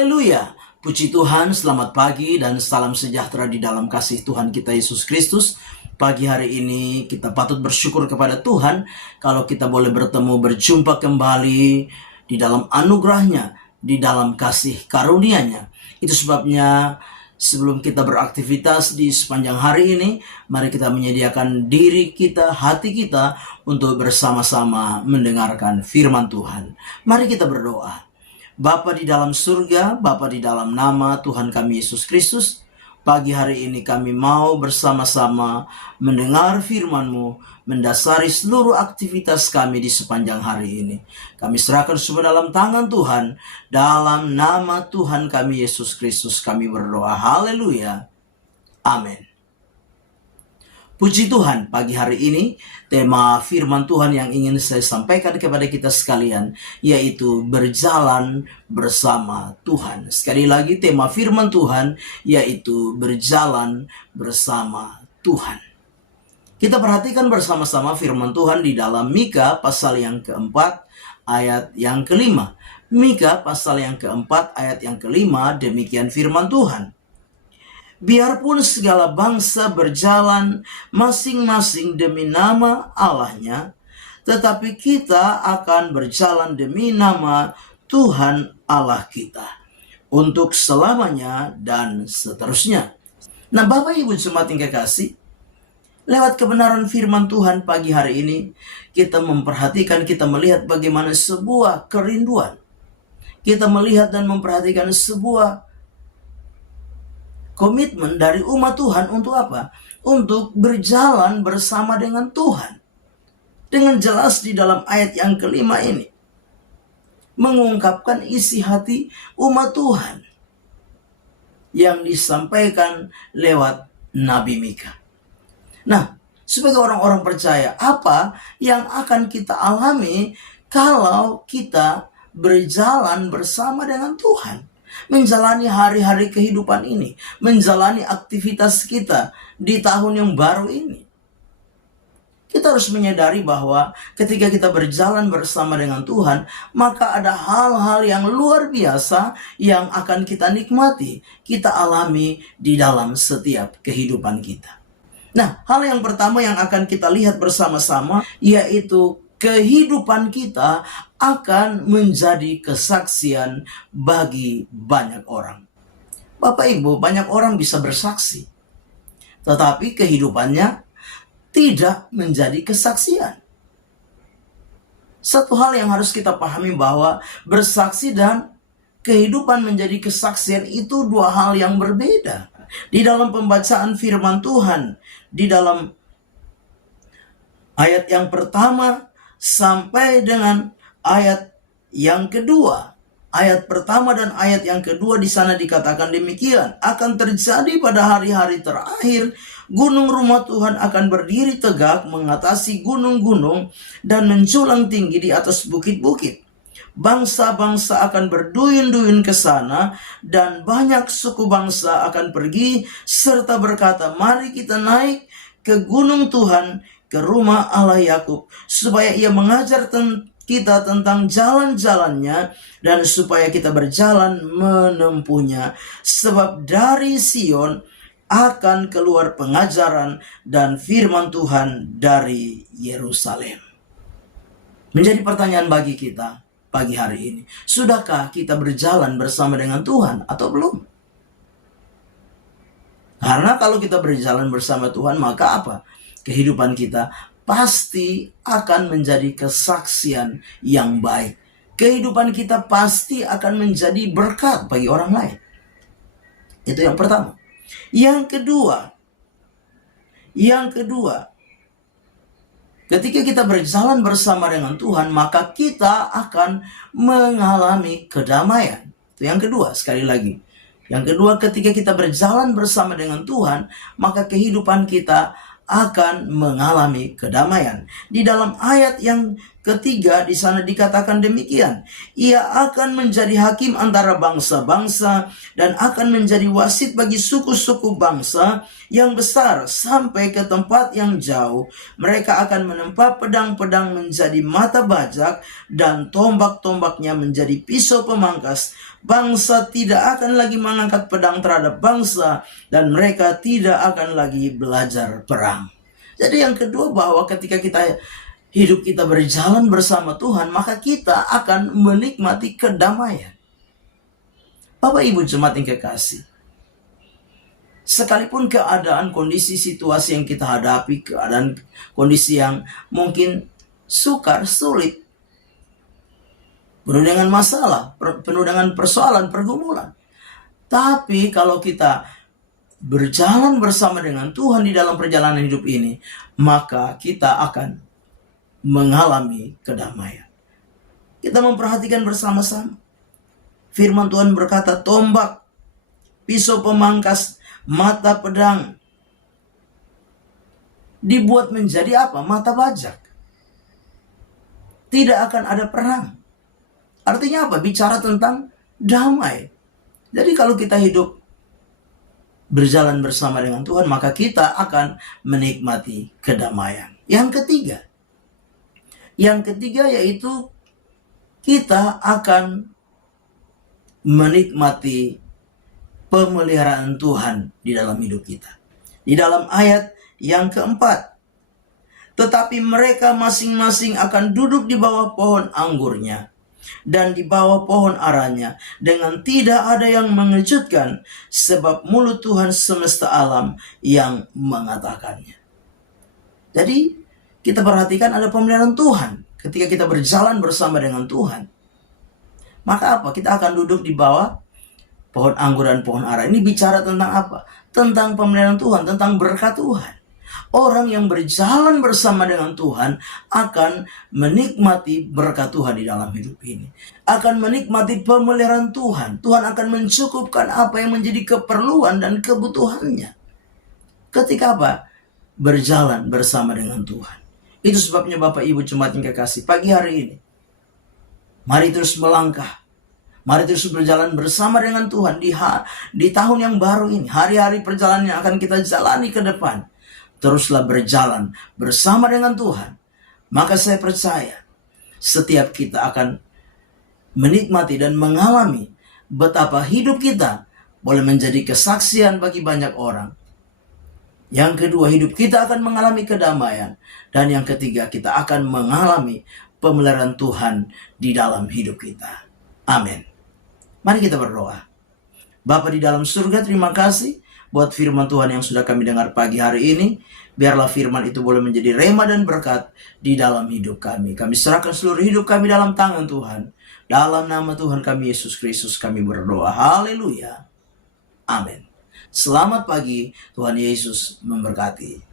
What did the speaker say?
Haleluya. Puji Tuhan, selamat pagi dan salam sejahtera di dalam kasih Tuhan kita Yesus Kristus. Pagi hari ini kita patut bersyukur kepada Tuhan kalau kita boleh bertemu, berjumpa kembali di dalam anugerahnya, di dalam kasih karunia-Nya. Itu sebabnya sebelum kita beraktivitas di sepanjang hari ini, mari kita menyediakan diri kita, hati kita untuk bersama-sama mendengarkan firman Tuhan. Mari kita berdoa. Bapa di dalam surga, Bapa di dalam nama Tuhan kami Yesus Kristus, pagi hari ini kami mau bersama-sama mendengar firman-Mu, mendasari seluruh aktivitas kami di sepanjang hari ini. Kami serahkan semua dalam tangan Tuhan, dalam nama Tuhan kami Yesus Kristus kami berdoa. Haleluya. Amin. Puji Tuhan, pagi hari ini tema firman Tuhan yang ingin saya sampaikan kepada kita sekalian, yaitu berjalan bersama Tuhan. Sekali lagi tema firman Tuhan, yaitu berjalan bersama Tuhan. Kita perhatikan bersama-sama firman Tuhan di dalam Mika pasal yang keempat, ayat yang kelima. Mika pasal yang keempat, ayat yang kelima, demikian firman Tuhan. Biarpun segala bangsa berjalan masing-masing demi nama Allahnya, tetapi kita akan berjalan demi nama Tuhan Allah kita, untuk selamanya dan seterusnya. Nah, Bapak Ibu jemaat yang kekasih, lewat kebenaran firman Tuhan pagi hari ini, kita memperhatikan, kita melihat bagaimana sebuah kerinduan. Kita melihat dan memperhatikan sebuah komitmen dari umat Tuhan untuk apa? Untuk berjalan bersama dengan Tuhan. Dengan jelas di dalam ayat yang kelima ini, mengungkapkan isi hati umat Tuhan yang disampaikan lewat Nabi Mika. Nah, sebagai orang-orang percaya, apa yang akan kita alami kalau kita berjalan bersama dengan Tuhan? Menjalani hari-hari kehidupan ini, menjalani aktivitas kita di tahun yang baru ini. Kita harus menyadari bahwa ketika kita berjalan bersama dengan Tuhan, maka ada hal-hal yang luar biasa yang akan kita nikmati, kita alami di dalam setiap kehidupan kita. Nah, hal yang pertama yang akan kita lihat bersama-sama, yaitu kehidupan kita akan menjadi kesaksian bagi banyak orang. Bapak Ibu, banyak orang bisa bersaksi, tetapi kehidupannya tidak menjadi kesaksian. Satu hal yang harus kita pahami bahwa bersaksi dan kehidupan menjadi kesaksian itu dua hal yang berbeda. Di dalam pembacaan firman Tuhan, di dalam ayat yang pertama sampai dengan ayat yang kedua. Ayat pertama dan ayat yang kedua di sana dikatakan demikian. Akan terjadi pada hari-hari terakhir, gunung rumah Tuhan akan berdiri tegak mengatasi gunung-gunung dan menjulang tinggi di atas bukit-bukit. Bangsa-bangsa akan berduyun-duyun ke sana dan banyak suku bangsa akan pergi serta berkata, mari kita naik ke gunung Tuhan, ke rumah Allah Yakub, supaya ia mengajar kita tentang jalan-jalannya dan supaya kita berjalan menempuhnya. Sebab dari Sion akan keluar pengajaran dan firman Tuhan dari Yerusalem. Menjadi pertanyaan bagi kita pagi hari ini, sudahkah kita berjalan bersama dengan Tuhan atau belum? Karena kalau kita berjalan bersama Tuhan, maka apa? Kehidupan kita pasti akan menjadi kesaksian yang baik. Kehidupan kita pasti akan menjadi berkat bagi orang lain. Itu yang pertama. Yang kedua, ketika kita berjalan bersama dengan Tuhan, maka kita akan mengalami kedamaian. Itu yang kedua, sekali lagi. Yang kedua, ketika kita berjalan bersama dengan Tuhan, maka kehidupan kita akan mengalami kedamaian. Di dalam ayat yang ketiga di sana dikatakan demikian. Ia akan menjadi hakim antara bangsa-bangsa dan akan menjadi wasit bagi suku-suku bangsa yang besar sampai ke tempat yang jauh. Mereka akan menempa pedang-pedang menjadi mata bajak dan tombak-tombaknya menjadi pisau pemangkas. Bangsa tidak akan lagi mengangkat pedang terhadap bangsa dan mereka tidak akan lagi belajar perang. Jadi yang kedua, bahwa ketika hidup kita berjalan bersama Tuhan, maka kita akan menikmati kedamaian. Bapak Ibu jemaat yang kekasih, sekalipun keadaan, kondisi, situasi yang kita hadapi, keadaan, kondisi yang mungkin sukar, sulit, penuh dengan masalah, penuh dengan persoalan, pergumulan. Tapi kalau kita berjalan bersama dengan Tuhan di dalam perjalanan hidup ini, maka kita akan mengalami kedamaian. Kita memperhatikan bersama-sama. Firman Tuhan berkata, tombak, pisau pemangkas, mata pedang dibuat menjadi apa? Mata bajak. Tidak akan ada perang. Artinya apa? Bicara tentang damai. Jadi kalau kita hidup berjalan bersama dengan Tuhan, maka kita akan menikmati kedamaian. Yang ketiga yaitu kita akan menikmati pemeliharaan Tuhan di dalam hidup kita. Di dalam ayat yang keempat, tetapi mereka masing-masing akan duduk di bawah pohon anggurnya dan di bawah pohon aranya dengan tidak ada yang mengejutkan, sebab mulut Tuhan semesta alam yang mengatakannya. Jadi kita perhatikan ada pemeliharaan Tuhan ketika kita berjalan bersama dengan Tuhan. Maka apa? Kita akan duduk di bawah pohon anggur dan pohon ara. Ini bicara tentang apa? Tentang pemeliharaan Tuhan, tentang berkat Tuhan. Orang yang berjalan bersama dengan Tuhan akan menikmati berkat Tuhan di dalam hidup ini. Akan menikmati pemeliharaan Tuhan. Tuhan akan mencukupkan apa yang menjadi keperluan dan kebutuhannya. Ketika apa? Berjalan bersama dengan Tuhan. Itu sebabnya Bapak Ibu jemaat yang kekasih, pagi hari ini, mari terus melangkah. Mari terus berjalan bersama dengan Tuhan di tahun yang baru ini. Hari-hari perjalanan yang akan kita jalani ke depan. Teruslah berjalan bersama dengan Tuhan. Maka saya percaya setiap kita akan menikmati dan mengalami betapa hidup kita boleh menjadi kesaksian bagi banyak orang. Yang kedua, hidup kita akan mengalami kedamaian. Dan yang ketiga, kita akan mengalami pemeliharaan Tuhan di dalam hidup kita. Amin. Mari kita berdoa. Bapa di dalam surga, terima kasih buat firman Tuhan yang sudah kami dengar pagi hari ini. Biarlah firman itu boleh menjadi rema dan berkat di dalam hidup kami. Kami serahkan seluruh hidup kami dalam tangan Tuhan. Dalam nama Tuhan kami Yesus Kristus kami berdoa. Haleluya. Amin. Selamat pagi, Tuhan Yesus memberkati.